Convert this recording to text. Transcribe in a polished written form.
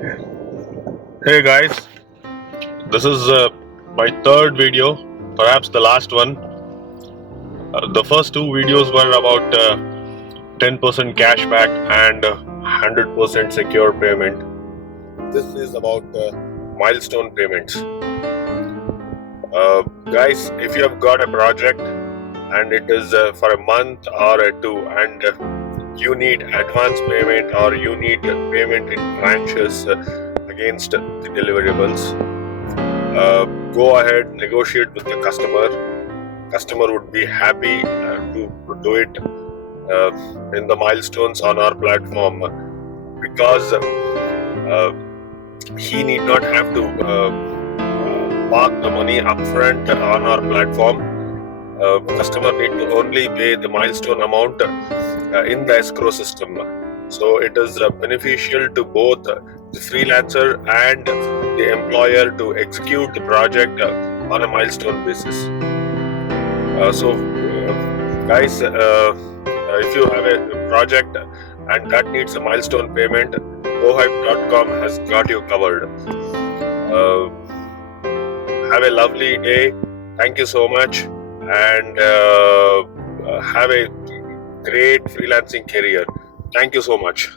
Hey guys, this is my third video, perhaps the last one. The first two videos were about 10% cashback and 100% secure payment. This is about milestone payments. Guys, if you have got a project and it is for a month or two and you need advance payment or you need payment in tranches against the deliverables, go ahead, negotiate with the customer would be happy to do it in the milestones on our platform, because he need not have to park the money upfront on our platform. Customer need to only pay the milestone amount in the escrow system. So it is beneficial to both the freelancer and the employer to execute the project on a milestone basis. Guys, if you have a project and that needs a milestone payment, goHyP.com has got you covered. Have a lovely day. Thank you so much, and have a great freelancing career. Thank you so much.